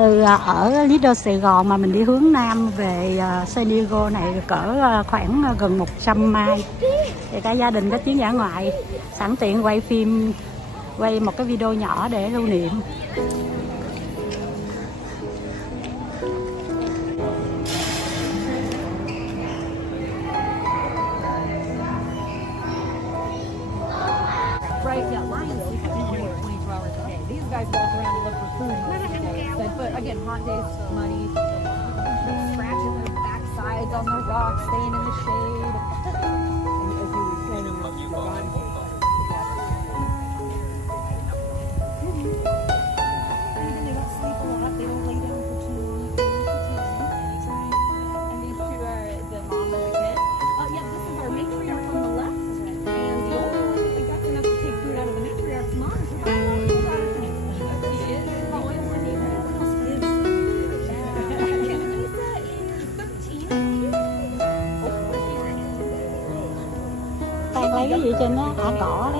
Từ ở Lido Sài Gòn mà mình đi hướng Nam về San Diego này cỡ khoảng gần 100 mile. Thì cả gia đình có chuyến dã ngoại, sẵn tiện quay phim, quay một cái video nhỏ để lưu niệm. Again, hot days, muddy, scratching their backsides on the rocks, staying in the shade. They don't sleep a lot, they don't lay down for too long. And these two are the mom and the kid. Oh yeah, this is our matriarch on the left, and the older one that we got enough to take food out of the matriarch's mom is her daughter. She is. How old is he? Đang lấy cái gì trên đó? À, cỏ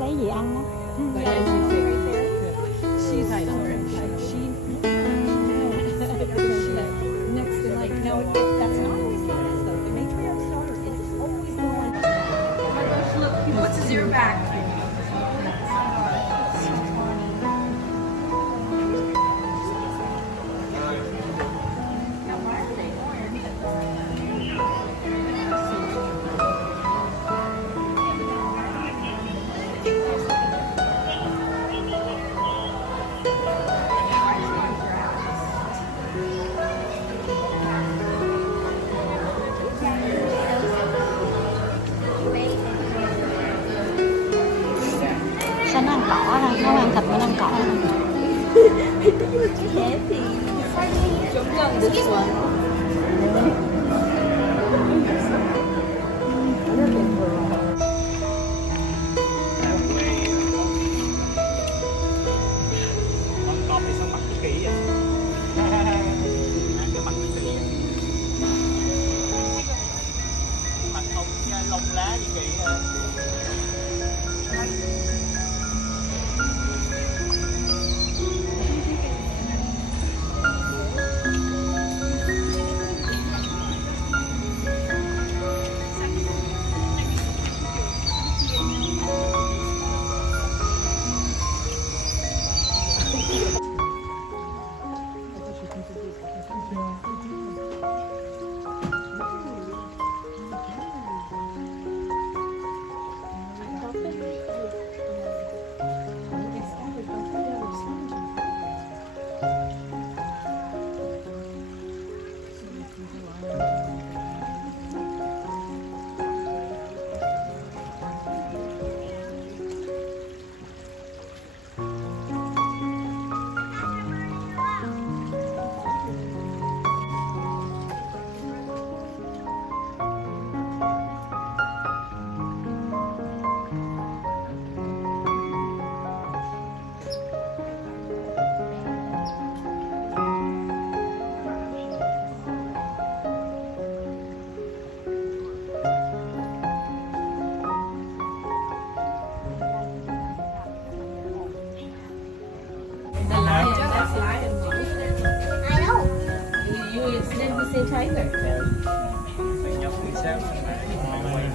lấy gì ăn đó? Sao nó ăn cỏ ha? Nó ăn thịt mà nó ăn cỏ ha? Lông lá gì kỳ ha.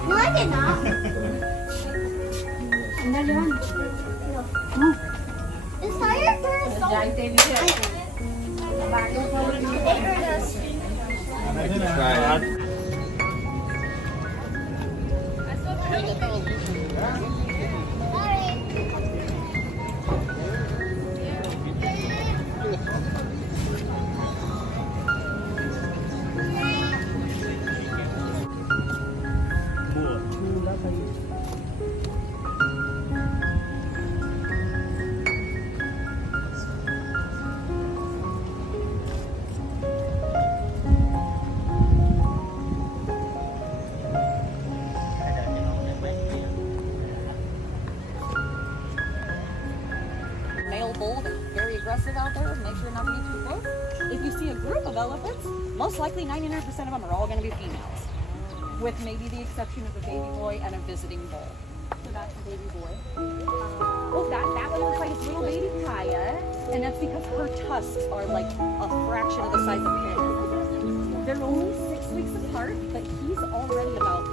Nói gì nọ? Anh ra vô anh. Is fire first? aggressive out there, make sure not to get too close. If you see a group of elephants, most likely 99% of them are all going to be females, with maybe the exception of a baby boy and a visiting bull. that's a baby boy. Oh, that one looks like it's little baby Kaya, and that's because her tusks are like a fraction of the size of his. They're only 6 weeks apart, but he's already about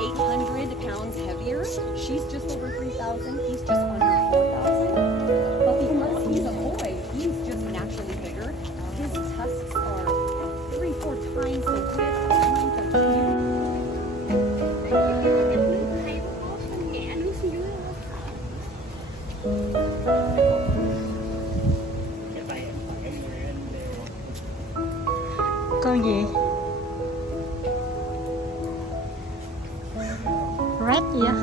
800 pounds heavier. She's just over 3,000. He's just under 4,000. But because he's a boy, he's just naturally bigger. His tusks are 3-4 times the width and length of you. Con gì? Red gì á?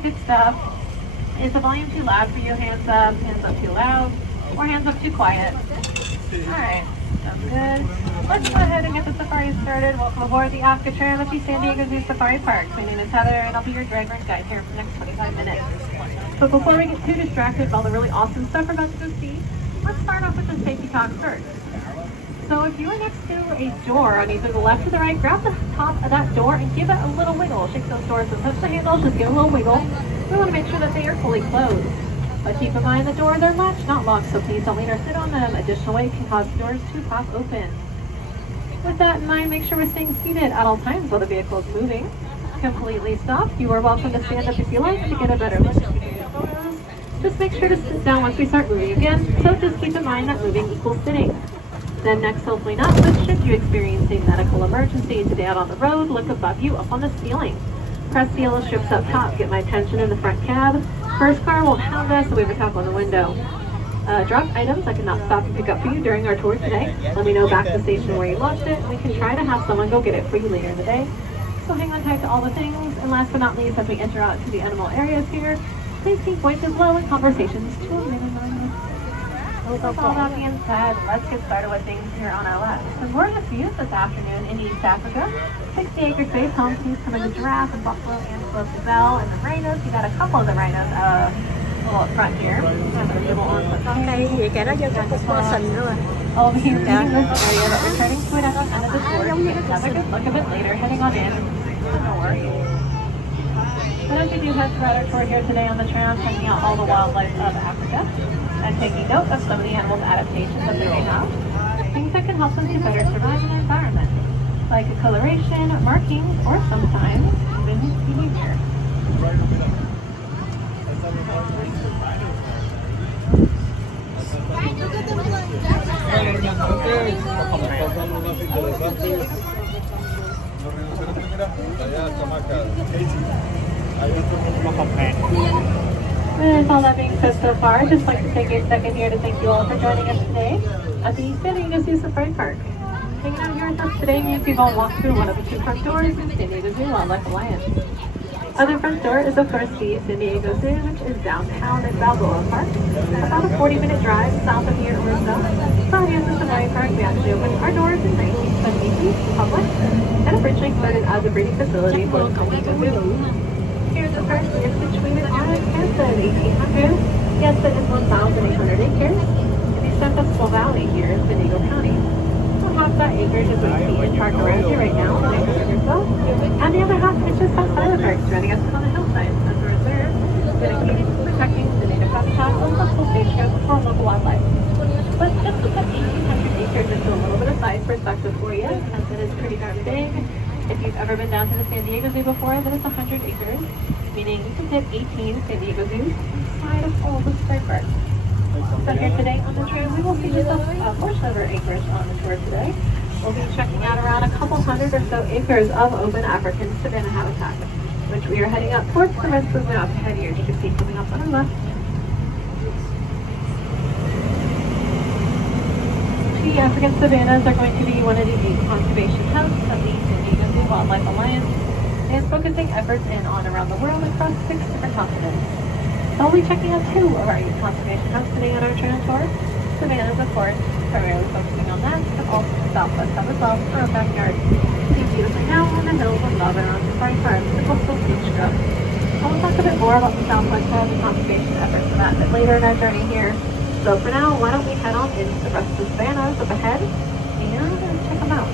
Good stuff. Is the volume too loud for you? Hands up too loud, or hands up too quiet? Alright, sounds good. Let's go ahead and get the safari started. Welcome aboard the Alcatraz at the San Diego Zoo Safari Park. My name is Heather and I'll be your driver and guide here for the next 25 minutes. But before we get too distracted with all the really awesome stuff we're about to go see, let's start off with the safety talk first. So if you are next to a door on either the left or the right, grab the top of that door and give it a little wiggle. Shake those doors and touch the handles, just give it a little wiggle. We want to make sure that they are fully closed. But keep in mind the doors are latched, not locked, so please don't lean or sit on them. Additional weight can cause the doors to pop open. With that in mind, make sure we're staying seated at all times while the vehicle is moving. Completely stop. You are welcome to stand up if you like to get a better look at your photos. Just make sure to sit down once we start moving again, so just keep in mind that moving equals sitting. Then next, hopefully not, but should you experience a medical emergency today out on the road, look above you, up on the ceiling. Press the yellow strips up top, get my attention in the front cab. First car won't hound us, so we have a tap on the window. Drop items I cannot stop and pick up for you during our tour today. Let me know back at the station where you lost it, and we can try to have someone go get it for you later in the day. So hang on tight to all the things, and last but not least, as we enter out to the animal areas here, please keep voices low and conversations to a minimum. With all that being said, let's get started with things here on our left. Some gorgeous views this afternoon in East Africa. 60-acre space home to tremendous giraffe and buffalo, antelope, gazelle, and the rhinos. You got a couple of the rhinos a little up front here. Đây vậy kẻ đó vô cái cục person rồi. Over here in this area, but returning to it at the end of the tour. Another good look a bit later, heading on in. No worries. But as you do head throughout our tour here today on the trail, checking out all the wildlife of Africa and taking note of some of the animals' adaptations that they may have. things that can help them to better survive in the environment, like coloration, markings, or sometimes even behavior. With all that being said so far, I'd just like to take a second here to thank you all for joining us today at the San Diego Zoo Safari Park. Hanging out here with us today means you've all walked through one of the 2 front doors in San Diego Zoo Wildlife Alliance. Other front door is of course the San Diego Zoo, which is downtown in Balboa Park, about a 40-minute drive south of here in Rizzo. So here's the Safari Park. We actually opened our doors in 1972 to the public and originally started as a breeding facility for the San Diego Zoo. Here the park is situated on a campus of 1,800. Yes, it is 1,800 acres in the San Festival Valley here in San Diego County. Half that acreage is what you see in park around here right now, an acre or so, and the other half is just outside the park, running us on the hillside as a reserve, dedicated to protecting the native habitat of local stagecoach for local wildlife. But just to put 1,800 acres into a little bit of size perspective for you, as it is pretty darn big. If you've ever been down to the San Diego Zoo before, then it's 100 acres, meaning you can fit 18 San Diego Zoos inside of all the safari park. So here today on the train, we will see just a portion of our acreage on the tour today. We'll be checking out around a couple hundred or so acres of open African savanna habitat, which we are heading up towards the rest of the map ahead here. You can see coming up on our left. The African savannas are going to be one of the 8 conservation hubs of the San Diego Zoo Wildlife Alliance, and focusing efforts in on around the world across 6 different continents. So we'll be checking out 2 of our 8 conservation hubs today on our trail tour. Savannas, of course, primarily focusing on that, but also the Southwest hub as well, our backyard. See beautifully now on the hills of Lebanon, Safari Park, the coastal beach scrub. I'll talk a bit more about the Southwest hub and conservation efforts for that a bit later in our journey here. So for now, why don't we head on into the rest of the savannas up ahead and check them out.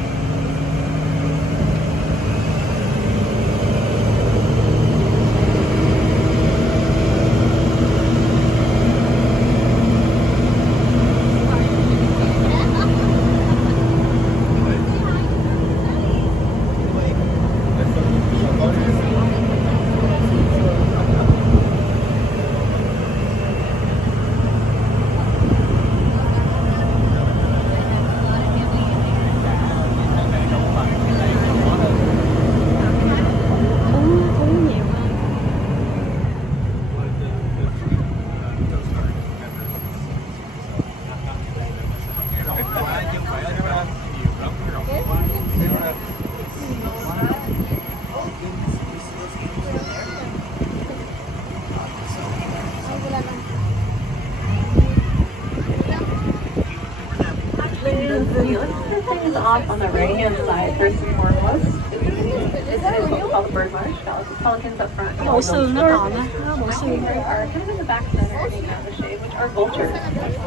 Off on the right-hand side, first and foremost. This is what's called the bird marsh. Pelicans up front. Bộ xương nó còn á, bộ Our xương. are kind of in the back center, hanging out in the shade, which are vultures.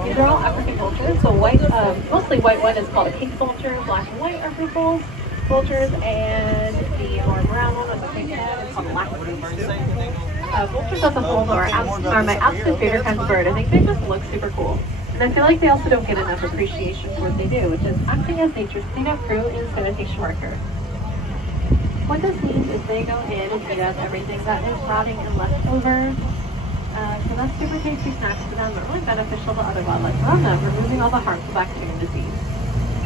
These are all African vultures. So white, mostly white one is called a pink vulture. Black and white are purple vultures, and the more brown one with the pink head is called black vultures. Vultures as a whole are my absolute favorite kind of bird. I think they just look super cool. And I feel like they also don't get enough appreciation for what they do, which is acting as nature's cleanup crew and sanitation worker. What this means is they go in and eat up everything that is rotting and left over. So that's super tasty snacks for them, but really beneficial to other wildlife around them, removing all the harmful bacteria and disease.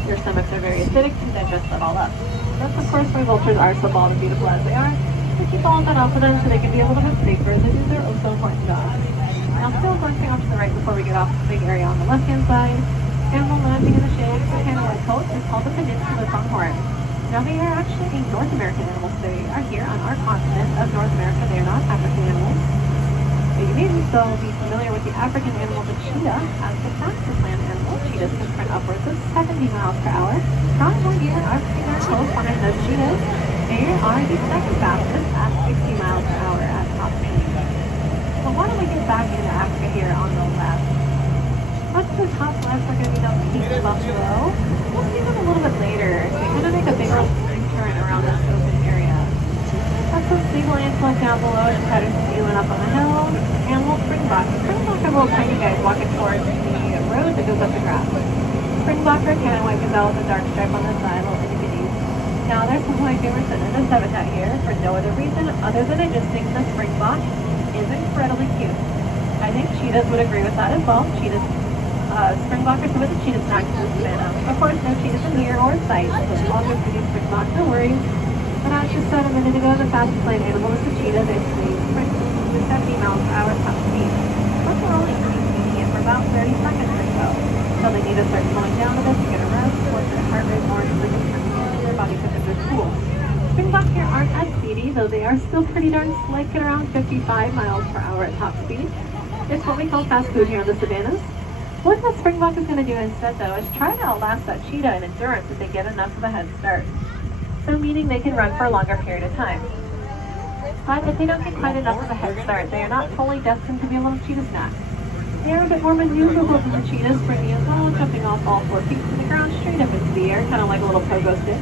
Their stomachs are very acidic to digest that all up. That's of course why vultures are so bold and beautiful as they are. They keep all of that off of them so they can be able to hunt safer, and these are also important jobs. Now still going off to the right before we get off the big area on the left-hand side. Animal landing in the shade with a white coat is called the peninsula pronghorn. Now they are actually a North American animal, so they are here on our continent of North America. They are not African animals. But you may still be familiar with the African animal, the cheetah, as the fastest land animal. Cheetahs can sprint upwards of 70 miles per hour. Probably here are pretty close behind those cheetahs. They are the second fastest at 60 miles per hour at top speed. So why don't we get back into Africa here on the left? Up to the top left, we're going to be down pink buffalo. We'll see them a little bit later. So we're going to make a big old turn around this open area. That's some single antelope down below, just had us feeling up on the hill. And we'll spring back. It's kind of like a little tiny guys walking towards the road that goes up the grass. Springbok cannon white gazelle with a dark stripe on the side, little itty bitties. Now there's some of my favorites in this habitat here for no other reason other than I just think the springbok is incredibly cute. I think cheetahs would agree with that as well. Cheetahs, springbok are some of the cheetah snacks in the savannah. Of course, no cheetahs in here or in sight, so all good for these springbok, no worries. But as just said a minute ago, the fastest land animal is the cheetah. They sprint with 70 miles per hour top speed. But they're only speeding it for about 30 seconds or so. So they need to start slowing down a bit to get a rest, or their heart rate more easily and their body temperatures cool. Springbok here aren't as speedy, though they are still pretty darn slick at around 55 miles per hour at top speed. It's what we call fast food here in the savannas. What the springbok is going to do instead, though, is try to outlast that cheetah in endurance if they get enough of a head start. So meaning they can run for a longer period of time. But if they don't get quite enough of a head start, they are not fully destined to be a little cheetah snack. They are a bit more maneuverable than the cheetahs, sprinting as well, jumping off all 4 feet to the ground straight up into the air, kind of like a little pogo stick.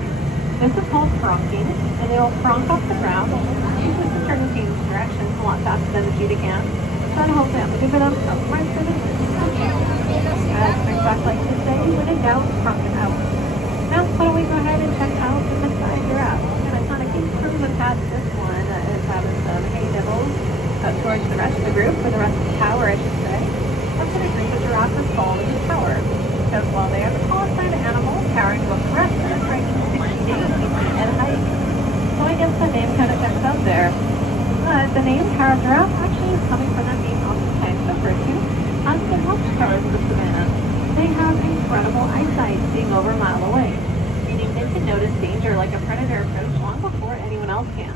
This is called fronking, and they will fronk off the ground, usually in certain change directions a lot faster than the cheetah can. Try to hold them, give it up, right for the as springbok like to say, when in doubt, fronk it out. Now, why don't we go ahead and check out the Messiah giraffe. I'm going to kind of keep cruising past this one is having some hay nibbles up towards the rest of the group, or the rest of the tower, I should say. That's an agree the giraffe is called in the tower, because while they are the tallest kind of animal, towering above the rest, they're striking 60 to 80 feet at height. So I guess the name kind of checks out there. But the name tower giraffe actually is coming from them being oftentimes referred to as the watchtowers of the savannah. They have incredible eyesight, seeing over a mile away, meaning they can notice danger like a predator approach long before anyone else can.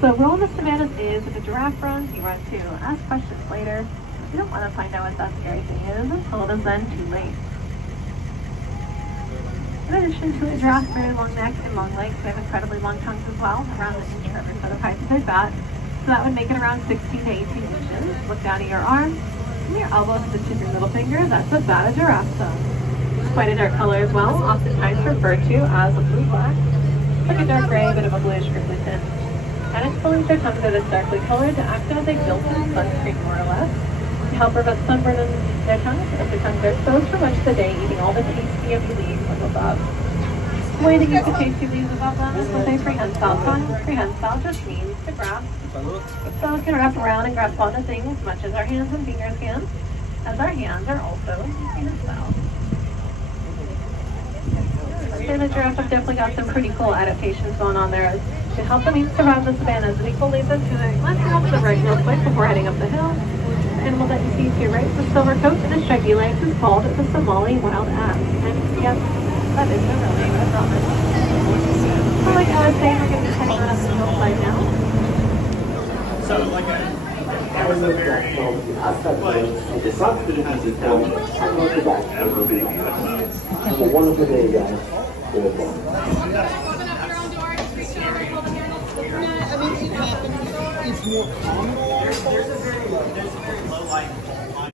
So the rule in the savannas is, if a giraffe runs, you run too. Ask questions later. You don't want to find out what that scary thing is until it is then too late. In addition to a giraffe's very long neck and long legs, they have incredibly long tongues as well, around an inch for every foot of height that they've got. So that would make it around 16 to 18 inches. Look down at your arm. From your elbow to the tip of your middle finger, that's about a giraffe's tongue. It's quite a dark color as well, oftentimes referred to as a blue-black. Like a dark gray, but of a bluish grizzly tint. And it's believed their tongues are this darkly colored to act as a built-in sunscreen, more or less, to help prevent sunburn in their tongues if their tongues are exposed for much of the day, eating all the tasty yummy leaves from above. The way to use the tasty leaves above them is with a prehensile tongue. Prehensile just means to grasp. So it can wrap around and grasp onto things as much as our hands and fingers can, as our hands are also prehensile. The giraffe have definitely got some pretty cool adaptations going on there to help them survive the savannas. And equal leads us to the let's head up to the right real quick before heading up the hill. The animal that you see to your right with silver coat and the stripy legs is called the Somali wild ass. And yes, that is the real name, I promise. So like I was saying, we're going to be heading on up the hillside now. So like that was a very Have a wonderful day, guys. Good one. I mean, it happens. It's more common. There's a very low light.